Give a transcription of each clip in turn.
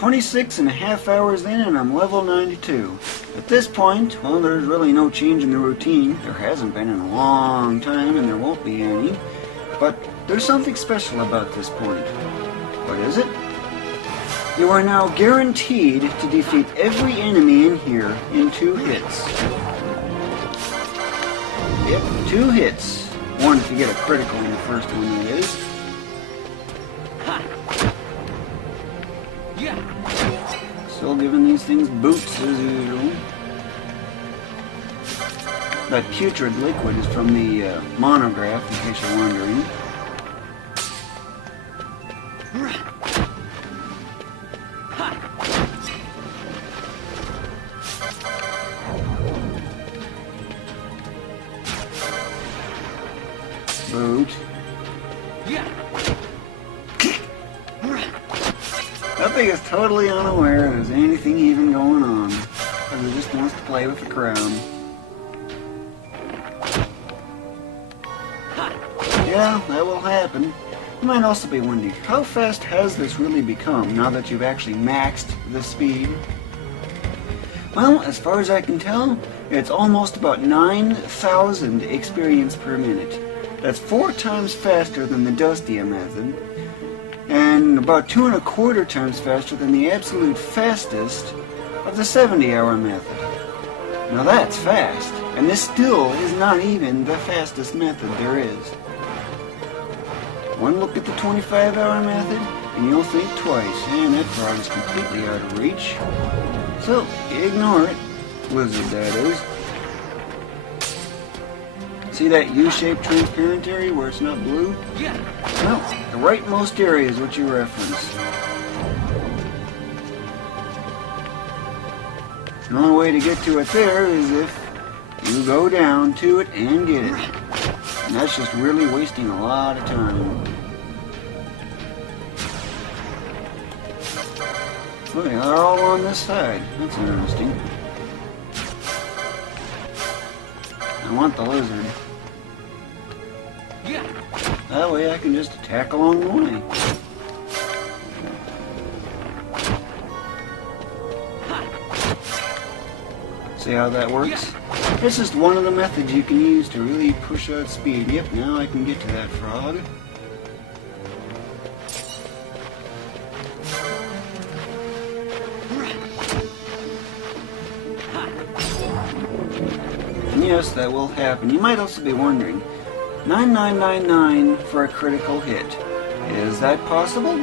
26.5 hours in and I'm level 92. At this point, well, there's really no change in the routine. There hasn't been in a long time and there won't be any. But there's something special about this point. What is it? You are now guaranteed to defeat every enemy in here in 2 hits. Yep, 2 hits. One if you get a critical in the first one, that is. Still giving these things boots as usual. That putrid liquid is from the monograph, in case you're wondering. Boot. That thing is totally unaware there's anything even going on. Because it just wants to play with the crown. Yeah, that will happen. You might also be wondering, how fast has this really become now that you've actually maxed the speed? Well, as far as I can tell, it's almost about 9,000 experience per minute. That's 4 times faster than the dustia method, and about 2.25 times faster than the absolute fastest of the 70-hour method. Now that's fast, and this still is not even the fastest method there is. One look at the 25-hour method, and you'll think twice, and that frog is completely out of reach. So, ignore it. Lizard, that is. See that U-shaped transparent area where it's not blue? Well, the rightmost area is what you reference. The only way to get to it there is if you go down to it and get it. And that's just really wasting a lot of time. Look, they're all on this side. That's interesting. I want the lizard. That way I can just attack along the way. See how that works? It's just one of the methods you can use to really push out speed. Yep, now I can get to that frog. And yes, that will happen. You might also be wondering, 9999 for a critical hit. Is that possible?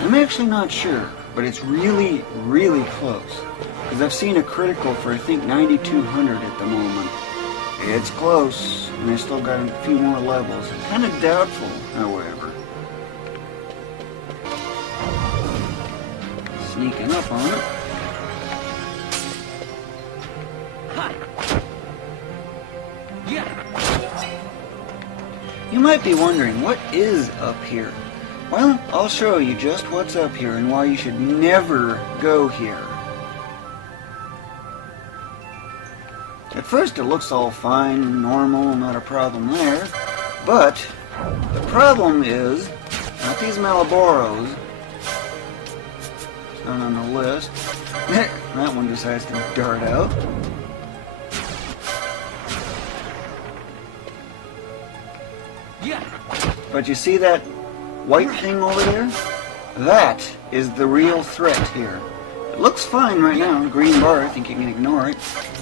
I'm actually not sure, but it's really, really close. Because I've seen a critical for I think 9200 at the moment. It's close, and I still got a few more levels. Kind of doubtful, however. Sneaking up on it. You might be wondering, what is up here? Well, I'll show you just what's up here and why you should never go here. At first it looks all fine and normal, not a problem there. But the problem is, not these malboros. It's not on the list. That one decides to dart out. But you see that white thing over there? That is the real threat here. It looks fine right now, the green bar, I think you can ignore it.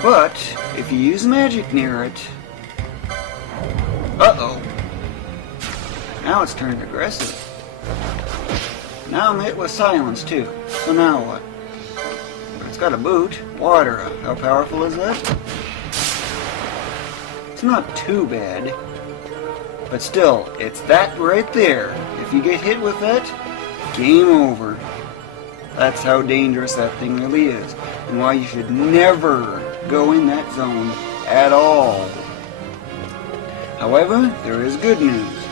But if you use magic near it... Uh-oh. Now it's turned aggressive. Now I'm hit with silence too. So now what? But it's got a boot. Water. How powerful is that? It's not too bad. But still, it's that right there. If you get hit with that, game over. That's how dangerous that thing really is. And why you should never go in that zone at all. However, there is good news.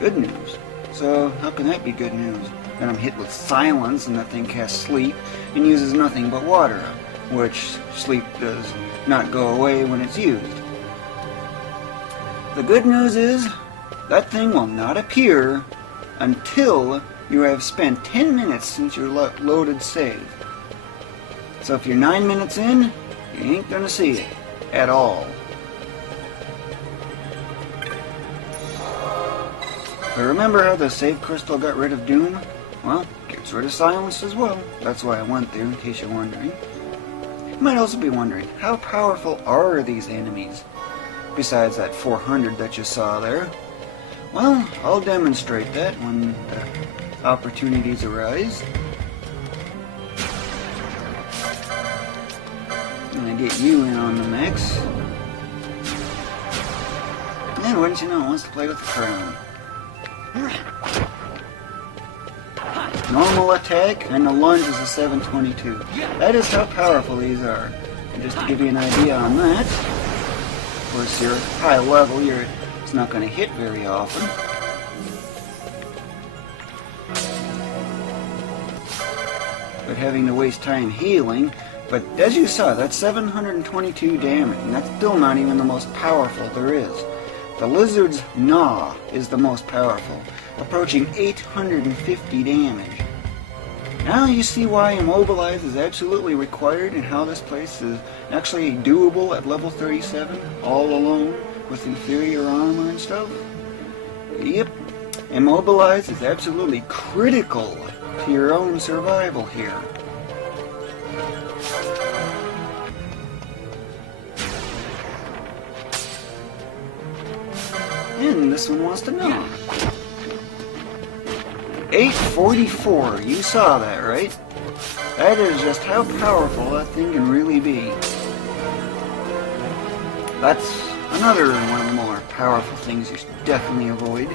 Good news. So, how can that be good news? That I'm hit with silence and that thing casts sleep and uses nothing but water, which sleep does not go away when it's used. The good news is, that thing will not appear until you have spent 10 minutes since your loaded save. So if you're 9 minutes in, you ain't gonna see it at all. But remember how the save crystal got rid of Doom? Well, gets rid of silence as well. That's why I went there, in case you're wondering. You might also be wondering, how powerful are these enemies? Besides that 400 that you saw there. Well, I'll demonstrate that when the opportunities arise. I'm gonna get you in on the mix. And wouldn't you know, wants to play with the crown. Normal attack, and the lunge is a 722. That is how powerful these are. And just to give you an idea on that, of course, you're high level, it's not going to hit very often. But having to waste time healing, but as you saw, that's 722 damage, and that's still not even the most powerful there is. The lizard's gnaw is the most powerful, approaching 850 damage. Now you see why immobilize is absolutely required and how this place is actually doable at level 37, all alone, with inferior armor and stuff. Yep, immobilize is absolutely critical to your own survival here. And this one wants to know. 844, you saw that, right? That is just how powerful that thing can really be. That's another one of the more powerful things you should definitely avoid.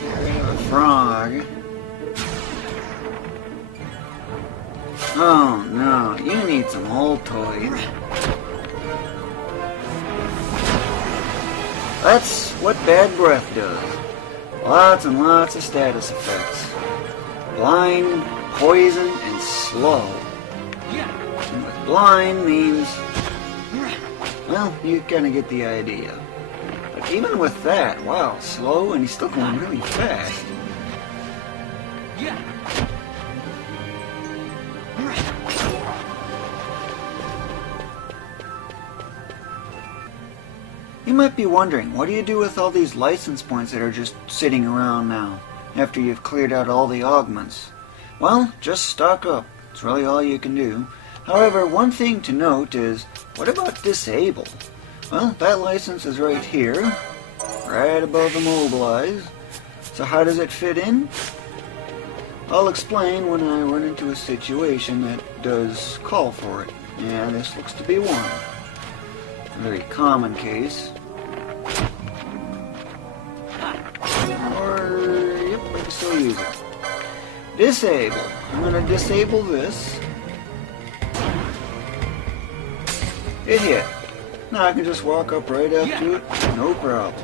Here we have a frog. Oh no, you need some old toys. That's what bad breath does. Lots and lots of status effects. Blind, poison, and slow. And what blind means, well, you kind of get the idea. But even with that, wow, slow, and he's still going really fast. You might be wondering, what do you do with all these license points that are just sitting around now, after you've cleared out all the augments? Well, just stock up. It's really all you can do. However, one thing to note is, what about disable? Well, that license is right here, right above immobilize. So how does it fit in? I'll explain when I run into a situation that does call for it. Yeah, this looks to be one. A very common case. Or, yep, we can still use it. Disable. I'm going to disable this. It hit. Now I can just walk up right up to it, no problem.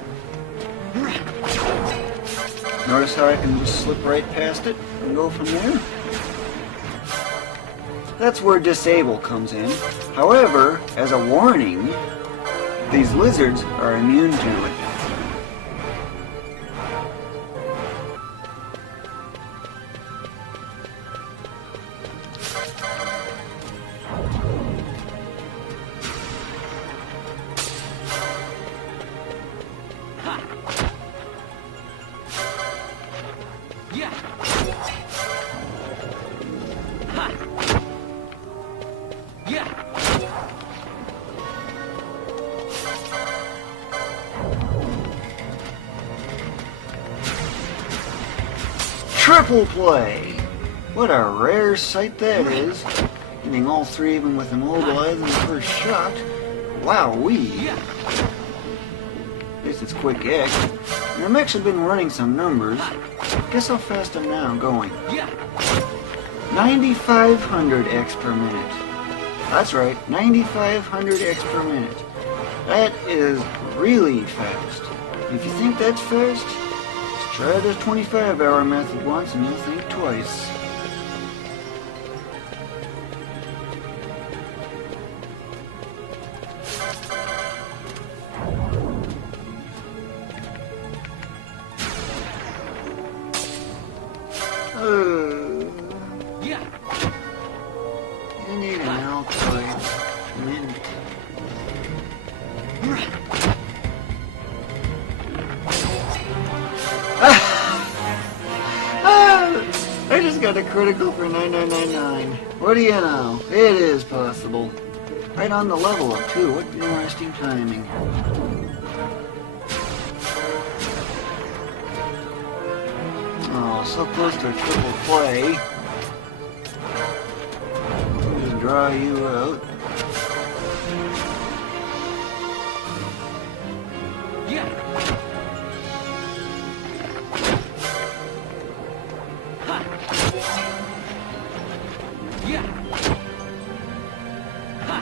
Notice how I can just slip right past it and go from there? That's where disable comes in. However, as a warning, these lizards are immune to it. Triple play! What a rare sight that is. Getting all three of them with immobilize in the first shot. Wowee! At least it's quick X. And I've actually been running some numbers. Guess how fast I'm now going. 9,500 X per minute. That's right, 9,500 X per minute. That is really fast. If you think that's fast, try the 25-hour method once and you'll think twice. I just got a critical for 9999. What do you know? It is possible. Right on the level up too. What interesting timing. Oh, so close to a triple play. Just draw you out. Yeah. Ha. Yeah. Ha.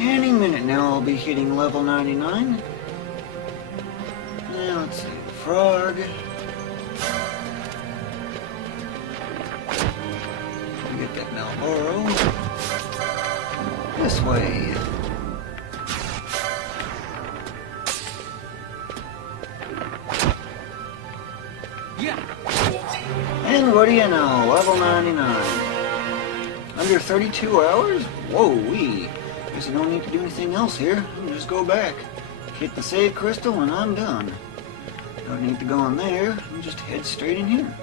Any minute now I'll be hitting level 99. Now let's see, the frog. Get that malboro. This way. Yeah. And what do you know, level 99. Under 32 hours? Whoa-wee. Guess I don't need to do anything else here. I'll just go back. hit the save crystal, and I'm done. Don't need to go in there. I'll just head straight in here.